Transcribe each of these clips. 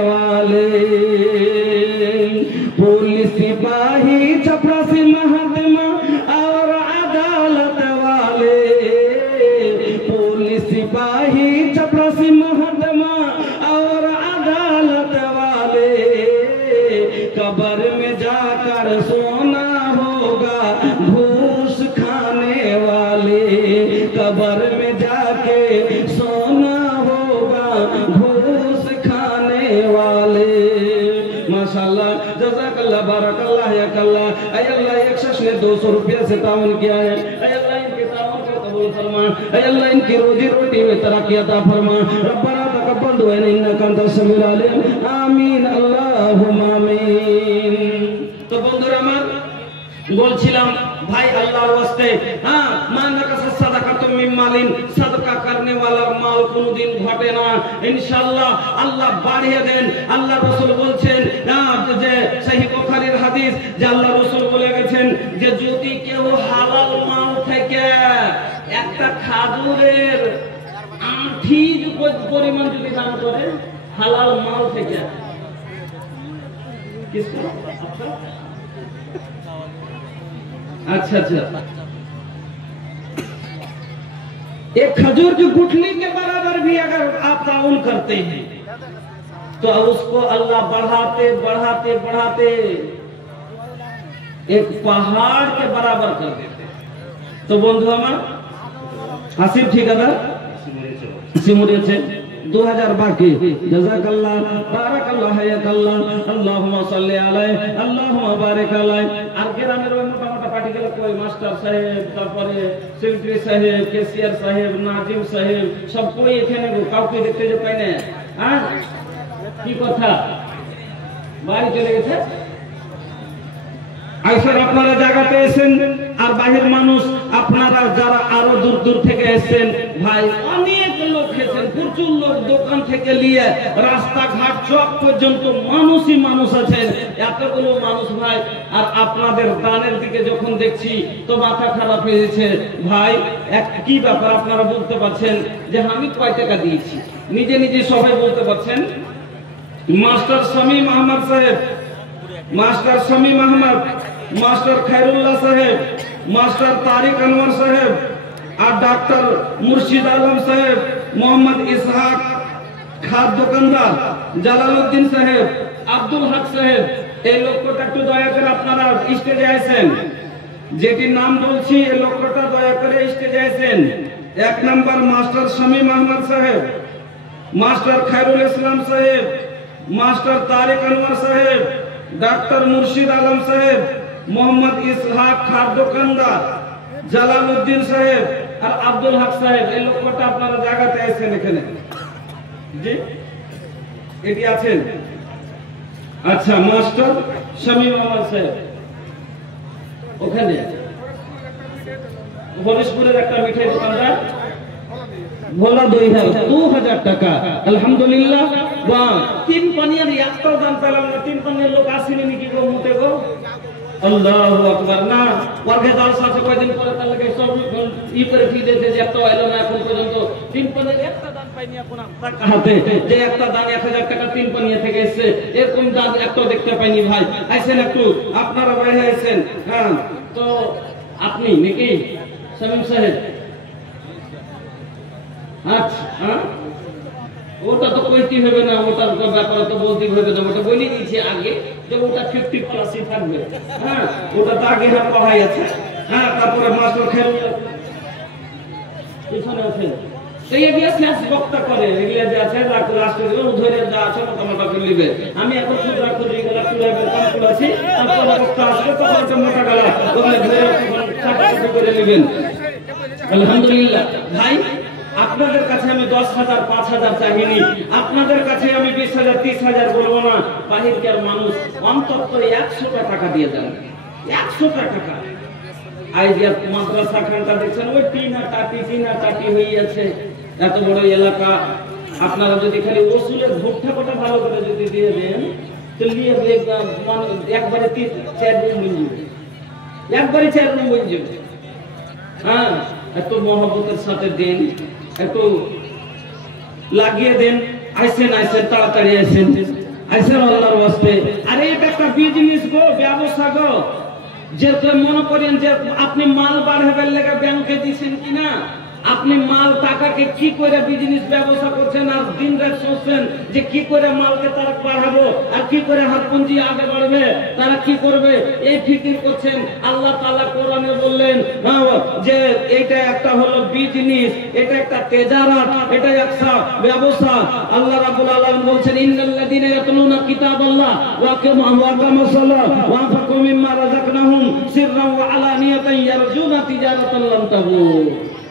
वाले, पुलिस सिपाही चपरासी महात्मा और अदालत वाले, पुलिस सिपाही चपरासी महात्मा और अदालत वाले, कब्र में जाकर सोना होगा घूस खाने वाले, कब्र में जाके सोना होगा घूस खाने वाले। माशाल्लाह, जज़ाकल्लाह, बारकल्लाह, यकल्लाह। ऐ अल्लाह, एक शख्स ने 200 रुपया से तावन किया है। ऐ अल्लाह, इनके तावन को कबूल फरमा। ऐ अल्लाह, इनकी रोजी रोटी में तरक्की अता फरमा। रब्बना तक़ब्बल दुआ इन्नका अंतस समीउल अलीम। आमीन, अल्लाहुम्मा आमीन। तो बंधुरा আমার বলছিলাম भाई अल्लाहर वास्ते, हाँ, सदका करने वाला माल कोनोदिन घटे ना, इंशाल्लाह अल्लाह बढ़िয়ে দেন। আল্লাহ রাসূল বলছেন যে সহিহ বুখারীর হাদিস, যে আল্লাহ রাসূল বলে গেছেন যে যদি কেউ হালাল মাল থেকে একটা খাজুরের আঁঠি পরিমাণ যদি দান করে, হালাল মাল থেকে अच्छा अच्छा, एक खजूर की गुठली के बराबर भी अगर आप ताउन करते हैं तो उसको अल्लाह बढ़ाते बढ़ाते बढ़ाते एक पहाड़ के बराबर कर देते। तो बंधु हमार हासिब ठिकादार सिमुरिया 2000 बाकी। जज़ाकल्लाह, बाराकल्लाह, यकल्लाह, अल्लाहुम्मा सल्ली अलैहि, अल्लाहुम्मा बारिक अलैहि। আর গ্রামের ওই মোটা মোটা পার্টিগুলো কই মাস্টার সাহেব, তারপরে সেক্রেটারি সাহেব, ক্যাশিয়ার সাহেব, নাজিম সাহেব, সব কই এখানে কাউকে দেখতে যে পাই না। হ্যাঁ, কি কথা, বাড়ি চলে গেছে। আইসার আপনারা জায়গাতে এসেন, আর বাহির মানুষ আপনারা যারা আরো দূর দূর থেকে এসেছেন ভাই, অনেক লোক এসেছেন, প্রচুর লোক, দোকান থেকে নিয়ে রাস্তাঘাট চক পর্যন্ত মানুষই মানুষ আছেন, এতগুলো মানুষ ভাই। আর আপনাদের দানের দিকে যখন দেখছি তো মাথা খারাপ হয়েছে ভাই। কি ব্যাপার আপনারা বলতে পারছেন যে আমি কয় টাকা দিয়েছি? নিজে নিজে সবাই বলতে পারছেন। মাস্টার শামীম আহমদ সাহেব, মাস্টার শামীম আহমদ, मास्टर खैरुल्लाह साहेब, मास्टर तारिक अनवर साहेब और डॉक्टर मुर्शिद आलम साहेब, मोहम्मद इसहाक खाद दुकानदार, जलालुद्दीन साहेब, अब्दुल हक साहेब, এই লোকটা একটু দয়া করে আপনারা স্টেজে আসেন। যেটি নাম বলছি এই লোকটা দয়া করে স্টেজে আসেন। 1 নম্বর मास्टर শামীম আহমদ সাহেব, मास्टर खैरुल इस्लाम साहेब, मास्टर तारिक अनवर साहेब, डॉक्टर मुर्शिद आलम साहेब, मोहम्मद इसहाक खाद दुकानदार, जलालुद्दीन साहेब और अब्दुल हक साहेब, এই লোকটা আপনারা জায়গাতে আছেন এখানে। জি, এটি আছেন। আচ্ছা, মাস্টার শামীম আহমদ সাহেব ওখানে। হরিশপুরের একটা মিঠাই দোকানদার, ভোলা 2000 টাকা। আলহামদুলিল্লাহ। বাহ, 3 পানিয়ার একটা দান পেলাম না। 3 পানিয়ার লোক আসেনি নাকি গো মুতে গো? আল্লাহু আকবার। না, ওয়ার্গে জালসা আছে কয়দিন পরে তার লাগে সব ই করে ফি দিতে যে একটা এলো না এখন পর্যন্ত। 3 পানিয়ার একটা দান পাইনি এখন আপনার কাছে, যে একটা দান 1000 টাকা 3 পানিয়া থেকে এসেছে, এরকম দান একটাও দেখতে পাইনি ভাই। আইছেন একটু, আপনারা বাইরে আইছেন। হ্যাঁ, তো আপনি নাকি শামীম সাহেব? আচ্ছা, হ্যাঁ, ওটা তো কইতে হবে না, ওটার ব্যাপারে তো বলতে হবে না। ওটা বলে দিয়েছি আগে যে ওটা 50+ থাকবে। হ্যাঁ, ওটা তো আগে হ্যাঁ পড়াই আছে। হ্যাঁ, তারপরে মাস্টার খেল পিছনে আছে, সেই এগিয়ে শেষ বক্তা করে এগিয়ে যে আছে লাস্টে ধরে যা আছে মোটামোটা করে নিবে। আমি এখন খুচরা খুচরি গেলা চুড়াইবে কম করেছি, তারপরে বক্তা আসবে তখন একটা মোটা গেলা ওখানে ধরে চাকরি করে নেবেন। আলহামদুলিল্লাহ ভাই, আপনাদের কাছে আমি 10,000 5,000 চাইনি, আপনাদের কাছে আমি 20,000 30,000 বলবো না। বাহিরকার মানুষ অন্তত 100টা টাকা দিয়ে দেন, 100টা টাকা। আই যে মাদ্রাসা খানটা দেখছেন ওই টিনা টাটি হয়ে আছে, এত বড় এলাকা। আপনারা যদি খালি ওসুলের ভুট্টা কোটা ভালো করে যদি দিয়ে দেন তো নিয়ে একবারে 4 দিন মিল যাবে, একবারে 4 দিন মিল যাবে। হ্যাঁ, এত মহব্বতের সাথে দেন, একটু লাগিয়ে দেন। আইসেন আইসেন তাড়াতাড়ি আইসেন আইসেন আল্লাহর ওয়াস্তে। আরে এটা একটা বিজনেস গো, ব্যবসা গো। যেরকম মনে করেন যে আপনি মাল বাড়াবার লেগে ব্যাংকে দিচ্ছেন কিনা, আপনি মাল টাকাকে কি করে বিজনেস ব্যবসা করছেন আর দিন রাত সোচছেন যে কি করে মালকে তারা বাড়াবো আর কি করে হাত পুঁজি আগে বাড়বে, তারা কি করবে এই ফিকির করছেন। আল্লাহ তাআলা কোরআনে বললেন যে এটা একটা হলো বিজনেস, এটা একটা তেজারাত, এটা একটা ব্যবসা। আল্লাহ রাব্বুল আলামিন বলছেন ইন্নাল্লাযীনা ইয়াতলুনা কিতাবাল্লাহ ওয়া আকামাস সালাহ ওয়া আনফাকু মিম্মা রাযাকনাহুম সিররান ওয়া আলানিয়াতান ইয়ারজুনা তিজারাতান লান তাবুর।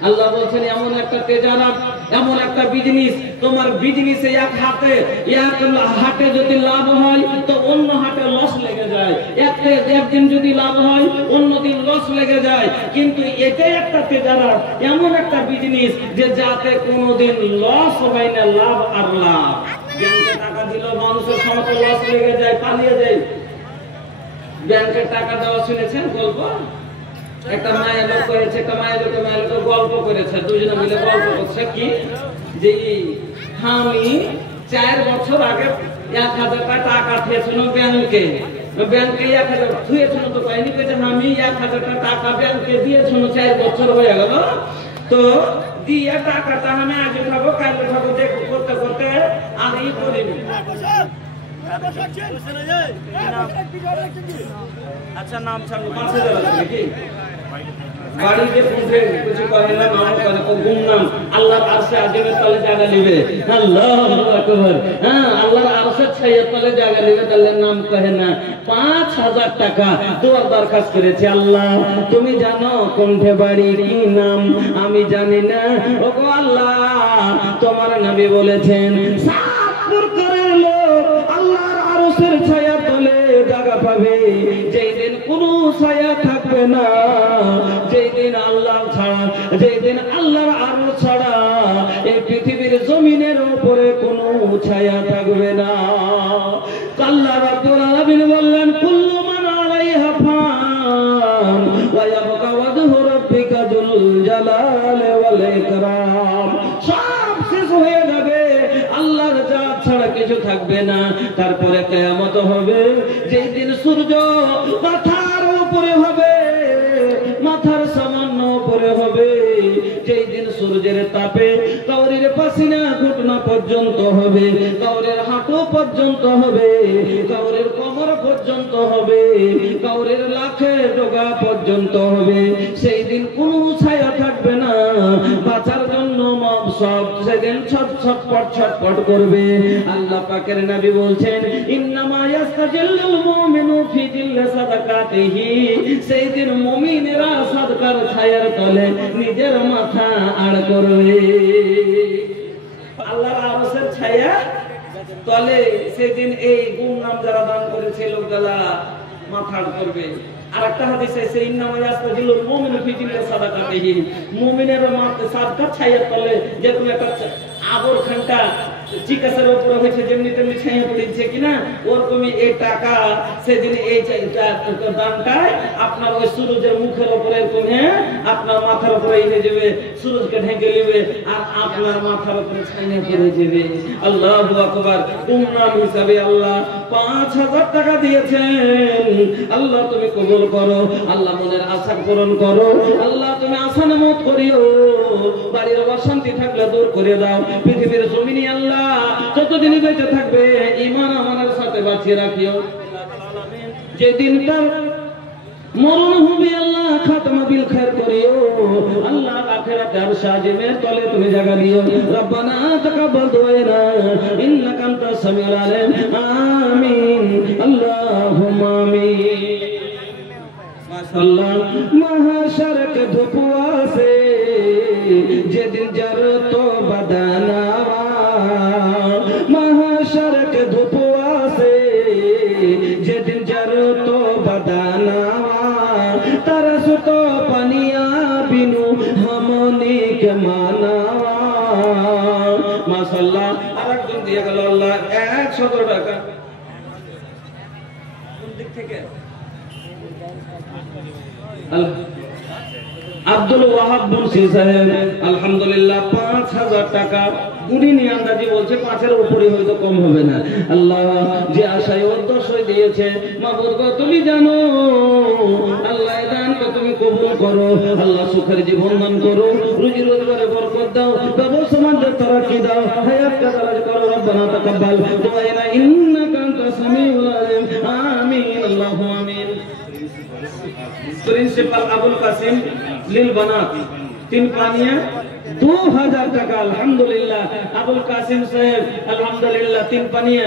আল্লাহ বলছেন এমন একটা তেজারাত, এমন একটা বিজনেস, তোমার বিজনেসে এক হাটে যদি লাভ হয় তো অন্য হাটে লস লেগে যায়, একদিন যদি লাভ হয় অন্য দিন লস লেগে যায়। কিন্তু এটাই একটা তেজারাত, এমন একটা বিজনেস যে যাতে কোনোদিন লস হয় না, লাভ আর লাভ। ব্যাংকে টাকা দিল মানুষের সমস্ত লস লেগে যায়, পালিয়ে যায়। ব্যাংকে টাকা দেওয়া শুনেছেন গল্প? একটা মায়ের লোক করেছে, একটা মায়ের লোক গল্প করেছে, দুজনে মিলে গল্প করছে কি যে আমি 4 বছর আগে 1000 টাকা দিয়েছিল ব্যাংকে, 1000 থুয়েছিল তো পাইনি, বলছে আমি 1000 টাকা ব্যাংকে দিয়েছিল, 4 বছর হয়ে গেল। তো দিয়ে টাকাটা আমি আজ খাবো কাল খাবো দেখো করতে করতে আর ই করিনি। আচ্ছা নাম ছাড়লো 5000 আছে নাকি? বাড়িতে পুজে কিছু করে না, নাম করে তো গুমনাম আল্লাহর আরশে আজিমের তলে জায়গা নেবে। আল্লাহু আকবার। হ্যাঁ, আল্লাহর আরশের ছায়ার তলে জায়গা নেবে, তাহলে নাম কহে না। 5000 টাকা দোয়ার দরখাস্ত করেছে, আল্লাহ তুমি জানো কোনঠে বাড়ি কি নাম, আমি জানি না। ওগো আল্লাহ, তোমার নবী বলেছেন 7 প্রকারের লোক আল্লাহর আরশের ছায়ার তলে জায়গা পাবে, যেই দিন কোনো ছায়া থাকবে না, যেই দিন আল্লাহ ছাড়া, যেই দিন আল্লাহর আরশ ছাড়া এই পৃথিবীর জমিনের উপরে কোনো ছায়া থাকবে না। আল্লাহ রাব্বুল আলামিন বললেন কুল্লু মান আলাইহা ফান ওয়া ইয়াবকা ওয়াজহু রাব্বিকা যুল জালালি ওয়াল ইকরাম। সব শেষ হয়ে যাবে, আল্লাহর জাত ছাড়া কিছু থাকবে না। তারপরে কিয়ামত হবে, যেই দিন সূর্য মাথার উপরে হবে, মাথার সামান্য উপরে হবে, যেই দিন সূর্যের তাপে কাউরির পাসিনা ঘুটনা পর্যন্ত হবে, কাউরির হাঁটু পর্যন্ত হবে, কাউরির কোমর পর্যন্ত হবে, কাউরির লাখে ডগা পর্যন্ত হবে। সেই দিন কোনো ছায়া থাকবে না, বাঁচার জন্য সব সেদিন ছটফট করবে। আল্লাহ পাকের নবী বলছেন ইন্নামা ইয়াস্তাজিল্লুল মুমিনু ফি জিল্লি সাদাকাতিহি। সেই দিন মুমিনেরা সাদকার ছায়ার তলে নিজের মাথা আড় করবে, আল্লাহর আরশের ছায়া তলে সেদিন এই গুমনাম যারা দান করেছে লোকগুলা মাথা আড় করবে। আর একটা হাদিস আছে ইন্নামা ইয়াস্তাজিল্লুল মুমিনু ফি জিল্লি সাদাকাতিহি। মুমিনের মাথা সাদকার ছায়ার তলে যেরকম একটা আবর খানটা চিকাসের উপরে হয়েছে যেমনি তেমনি ছায়া পড়েছে কিনা, ওরকমই এই টাকা সেদিন এই দানটায় আপনার ওই সূর্যের মুখের উপরে এরকম আপনার মাথার উপরে এসে যাবে, সূর্যকে ঢেকে নেবে আর আপনার মাথার উপরে ছায়া পড়ে যাবে। আল্লাহু আকবার। গুমনাম হিসাবে আল্লাহ 5000 টাকা দিয়েছেন। আল্লাহ তুমি কবুল করো, আল্লাহ মনের আশা পূরণ করো, আল্লাহ তুমি আশা নামত করিও, বাড়ির অশান্তি থাকলে দূর করে দাও। পৃথিবীর জমিনে আল্লাহ যতদিন বেঁচে থাকবে ঈমান আমাদের সাথে বাঁচিয়ে রাখিও। যেদিন তার মরণ হবে আল্লাহ খাতমা বিল খায়র করিও, আল্লাহ আখিরাতে আরশ আজিমের তলে তুমি জায়গা দিও। রব্বানা তাকাব্বাল দুআনা ইন্নাকা আনতাস সামিউল আলিম। আমিন আল্লাহুম্মা আমিন। মাশাআল্লাহ। মাহশর के धुपुआ से যেদিন जर तो बदनावा, महशर के धुपुआ से যেদিন जर तो बदनावा, तरस तो पनिया बिनु हमने के मानावा। माशाल्लाह। আরেকজন দিয়ে গেল আল্লাহ 117 টাকা। কোন দিক থেকে? আব্দুল ওয়াহাব মুন্সি সাহেব আলহামদুলিল্লাহ 5000 টাকা গুনি নিয়ে আন্দাজি বলছে 5-এর উপরে হয়তো কম হবে না। আল্লাহ যে আশায় উদ্দেশ্যই দিয়েছে মাবুদ গো তুমি জানো, আল্লাহ দানকে তুমি কবুল করো, আল্লাহ সুখের জীবন দান করো, রুজি রোজগারে বরকত দাও, ব্যবসা বাণিজ্যে তারাক্কি দাও, হায়াতকে দারাজ করো। রব্বানা তাকাব্বাল দুআনা ইন্নাকা আনতাস সামিউল আলিম। আমিন আল্লাহুম্মা আমিন। প্রিন্সিপাল আবুল কাসিম লিল বানাত 3 পানিয়া 2000 টাকা আলহামদুলিল্লাহ। আবুল কাসিম সাহেব আলহামদুলিল্লাহ 3 পানিয়া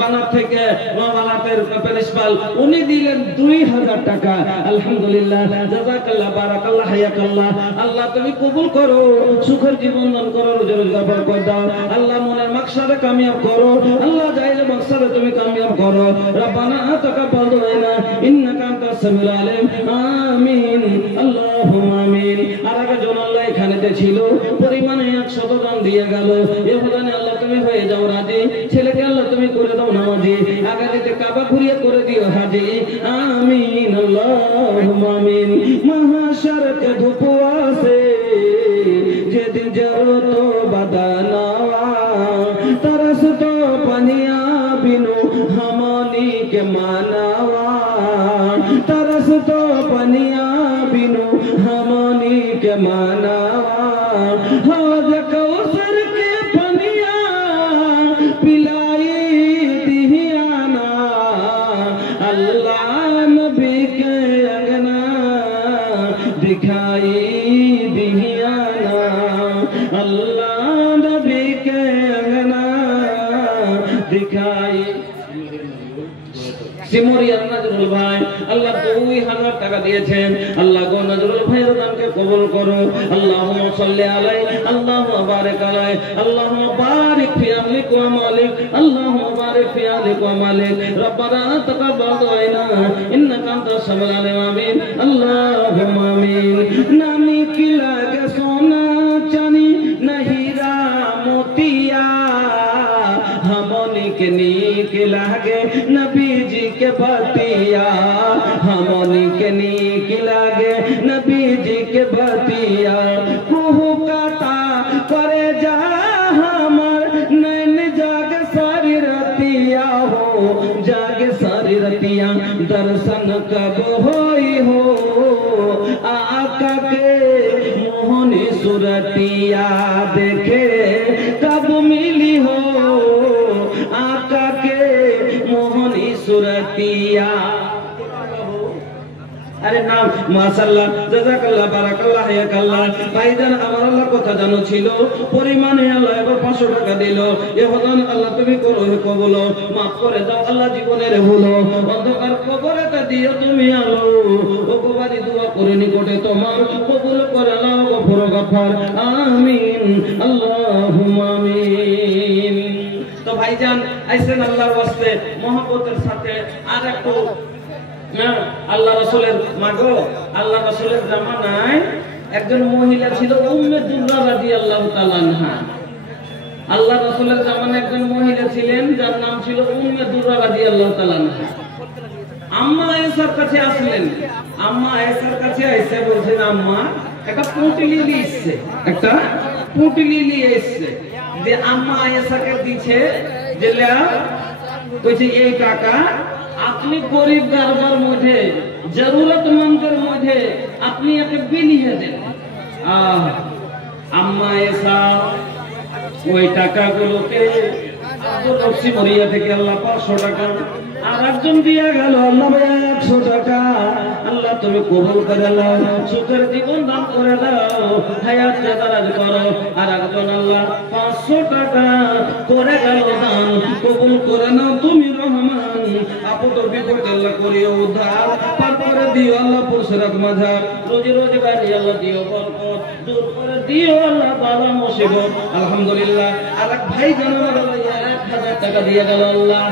বানাত থেকে বানাতের প্রিন্সিপাল উনি দিলেন 2000 টাকা আলহামদুলিল্লাহ। জাযাকাল্লাহ বারাকাল্লাহ হায়াকাল্লাহ। আল্লাহ তুমি কবুল করো, সুখের জীবন দান করো, রুজি রোজগার বরকত দাও। আল্লাহ মনের মাকসাদে কামিয়াব করো, আল্লাহ জায়েজ মাকসাদে তুমি কামিয়াব করো। রব্বানা তাকাব্বাল দুআনা ইন্নাকা আনতাস সামিউল আলিম। আমিন আল্লাহুম্মা আমিন। আর একজন আল্লাহ এখানেতে ছিল পরিমাণে 100 দান দিয়ে গেল। এই বদানে আল্লাহ তুমি হয়ে যাও রাজি, ছেলেকে আল্লাহ তুমি করে দাও নামাজি, আগামীতে কাবা ঘুরিয়ে করে দিও হাজি। আমিন আল্লাহুম্মা আমিন। মহাশরকে ধূপ আসে যেদিন জরুরত বাদানাওয়া, तरस तो पनिया बिनु हमनी के मानावा, तरस तो पनिया बिनु हमनी के मानावा। हौज कौसर के पनिया पिलाई दिहियाना, अल्लाह नबी के अंगना दिखाई दिहियाना, अल्लाह नबी के अंगना दिखाई। सिमरिया नजरुल भाई আল্লাহ 2000 টাকা দিয়েছেন। আল্লাহ গো নজরুল ভাইয়ের দানকে কবুল করো। আল্লাহুম্মা সাল্লি আলাইহি, আল্লাহুম্মা বারিক আলাইহি, আল্লাহুম্মা বারিক ফি আমলিক ওয়া মালিক, আল্লাহুম্মা বারিক ফি আহলিক ওয়া মালিক। রব্বানা তাকাব্বাল দুআনা ইন্নাকা আনতাস সামিউল আলিম। আমিন আল্লাহুম্মা আমিন। নামি কি লাগে সোনা চাঁদি না हीरा मोतिया, हमनी के नीक लागे नबी जी के बतिया, हमनी के नीक लागे नबी जी के बतिया। कुहू काता करे जा हमर नैन जाग सारी रतिया हो, जाग सारी रतिया दर्शन कब होई हो, आका के मोहनी सुरतिया देखे कब मिली हो, आका के मोहनी सुरतिया। अरे नाम माशाআল্লাহ জাযাকাল্লাহ বারাকাল্লাহ হায়াকাল্লাহ। ভাইজান আমার আল্লাহর কথা জানো ছিল পরিমাণে আল্লাহ এবার 500 টাকা দিল। এ হদান আল্লাহ তুমি করো কবুল, maaf করে দাও আল্লাহ জীবনের ভুল, অন্ধকার কবরে তা দিও তুমি আলো। ও কবরি দোয়া করে নিকটে তোমার কবুল করে নাও গফুর গফার। আমিন আল্লাহুম্মা আমিন। তো ভাইজান আইসেন আল্লাহর ওয়াস্তে মহব্বতের সাথে আর একটু আল্লাহ রাসূলের মাগো, আল্লাহ রাসূলের জামানায় একজন মহিলা ছিল উম্মে দুররা রাদিয়াল্লাহু তাআলা আনহা। আল্লাহ রাসূলের জামানায় একজন মহিলা ছিলেন যার নাম ছিল উম্মে দুররা রাদিয়াল্লাহু তাআলা আনহা। আম্মা আয়েশার কাছে আসলেন। আম্মা আয়েশার কাছে এসে বলছেন আম্মা একটা পুঁটলি নিয়ে এসেছে, একটা পুঁটলি নিয়ে এসেছে। যে আম্মা আয়েশাকে দিছে যে লা কইছে এই টাকা আপনি গরিব গারবার মধ্যে জরুরতমন্দের মধ্যে আপনি একে বিলিয়ে দেন। আম্মা আয়েশা ওই টাকাগুলোকে সিমরিয়া থেকে আল্লাহ 500 টাকা আর একজন দিয়ে গেল আল্লাহ 100 টাকা। আল্লাহ তুমি কবুল করে নাও, সুখের জীবন দান করে দাও, হায়াতকে দারাজ করো। আর একজন আল্লাহ 500 টাকা করে গেল দান, কবুল করে নাও তুমি রহমান। আপদ বিপদ আল্লাহ করিও উদ্ধার, তারপরে দিও আল্লাহ পুরসরাত মাঝার, রোজি রোজগারি আল্লাহ দিও বরকত, দূর করে দিও আল্লাহ বালা মুসিবত। আলহামদুলিল্লাহ। আর এক ভাই জানার 1000 টাকা দিয়ে গেল আল্লাহ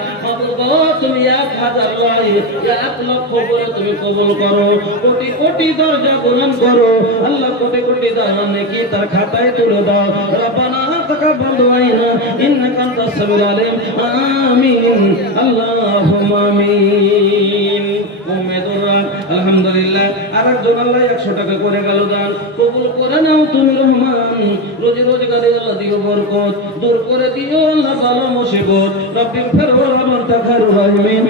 তুমি 1000 লয় 1 লক্ষ করে তুমি কবুল করো, কোটি কোটি দরজা পূরণ করো আল্লাহ, কোটি কোটি দান নেকি তার খাতায় তুলে দাও। রব্বানা তাকাব্বাল দুআনা ইন্নাকা আনতাস সামিউল আলিম। আমিন আল্লাহুম্মা আমিন। উম্মে দুররা আলহামদুলিল্লাহ। আর আর একজন আল্লাহ 100 টাকা করে গেল দান, কবুল করে নাও তুমি রহমান। রোজে রোজগারে আল্লাহ দিও বরকত, দূর করে দিও আল্লাহ বালা মুসিবত। রব্বিল ফির ওয়া রাহমাতা খায়রুর রাহিমিন,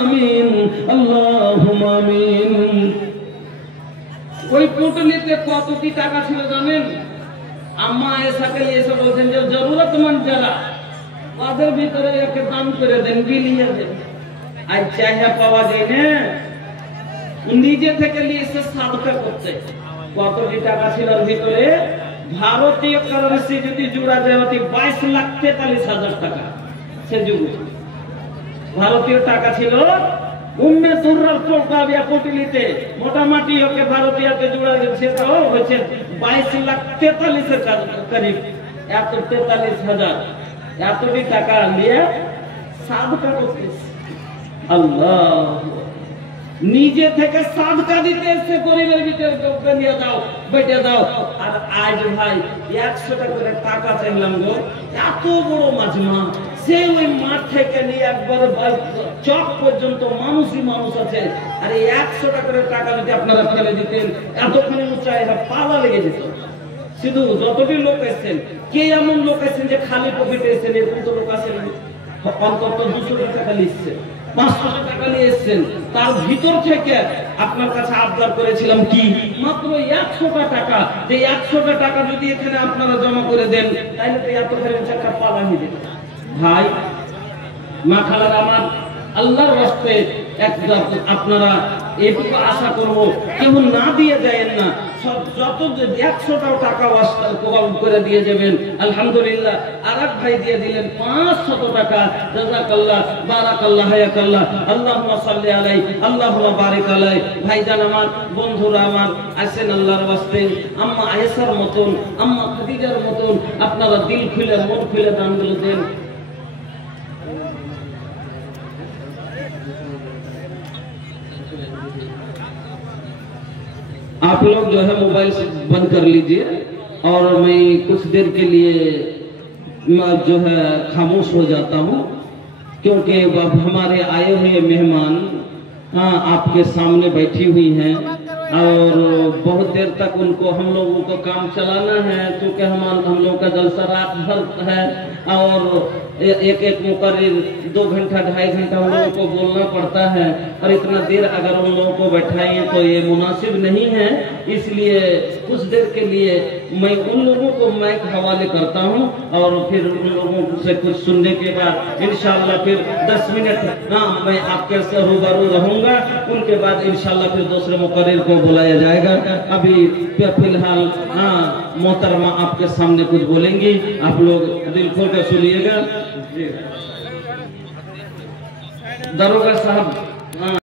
আমিন আল্লাহুম্মা আমিন। ওই পুটলিতে কতটি টাকা ছিল জানেন? আম্মা এসাকে এসে বলছেন যে জরুরতমন্দ যারা, তাদের ভিতরে একে দান করে দেন, বিলিয়ে দেন। আর চাহিদা পাওয়া যায় না, নিজে থেকে নিয়ে এসে সাদকা করতে। কতটি টাকা ছিল ভিতরে? ভারতীয় কারেন্সি যদি জোড়া যায় 22,43,000 টাকা। সে যুগে ভারতীয় টাকা ছিল উম্মে তুররার চৌকাবিয়া পুটলিতে, মোটামুটি ওকে ভারতীয়তে জোড়া যাচ্ছে, তাও হচ্ছে 22,43,000 করিব, 43,000 এতটি টাকা নিয়ে সাদকা করতেছে। আল্লাহ নিজে থেকে সাদকা দিতে এসে গরিবের ভিতরে নিয়ে দাও, বেটে দাও। আর আজ ভাই 100 টাকা করে টাকা চাইলাম গো, এত বড় মাজমা, সে ওই মাঠ থেকে নিয়ে একবার চক পর্যন্ত মানুষই মানুষ আছে। আর 100 টাকা করে টাকা যদি আপনারা ফেলে দিতেন, এতখানি উঁচাই পালা লেগে যেত। শুধু যতটি লোক এসেছেন, কে এমন লোক এসেছেন যে খালি পকেটে এসেছেন? এরকম তো লোক আসেন, অন্তত 200 টাকা নিচ্ছেন, 500 টাকা নিয়ে এসেছেন। তার ভিতর থেকে আপনার কাছে আবদার করেছিলাম কি, মাত্র 100 টাকা। যে 100 টাকা যদি এখানে আপনারা জমা করে দেন, তাহলে তো এত একটা পালা নিয়ে যেত। ভাই মা খালার আমার, আল্লাহর রাস্তে একদম আপনারা এটুকু আশা করবো, কেউ না দিয়ে যায় না। যত 100 টাকা কবুল করে দিয়ে যাবেন আলহামদুলিল্লাহ। আর এক ভাই দিয়ে দিলেন 500 টাকা। জাযাকাল্লাহ, বারাকাল্লাহ, হায়াকাল্লাহ, আল্লাহুম্মা সাল্লি আলাইহি, আল্লাহুম্মা বারিক আলাইহি। ভাইজান আমার, বন্ধুরা আমার, আসেন আল্লাহর রাস্তে আম্মা আয়েশার মতন, আম্মা খাদিজার মতন আপনারা দিল খুলে মন খুলে দানগুলো দেন। आप लोग जो है मोबाइल से बंद कर लीजिए और मैं कुछ देर के लिए जो है खामोश हो जाता हूँ, क्योंकि अब हमारे आए हुए मेहमान आपके सामने बैठी हुई हैं और बहुत देर तक उनको हम लोगों को काम चलाना है, क्योंकि हम लोग का जलसा रात भर है और एक मुकर्रिर 2 घंटा 2.5 घंटा उन लोगों को बोलना पड़ता है। और इतना देर अगर उन लोगों को बैठाएं तो ये मुनासिब नहीं है। इसलिए कुछ देर के लिए मैं उन लोगों को माइक हवाले करता हूं और फिर उन लोगों से कुछ सुनने के बाद इंशाअल्लाह फिर 10 मिनट मैं आपके से रूबरू रहूंगा। उनके बाद इंशाअल्लाह फिर दूसरे मुकर्रिर को बुलाया जाएगा। अभी फिलहाल मोहतरमा आपके सामने कुछ बोलेंगी, आप लोग दिल खोल कर सुनिएगा। दरोगा साहब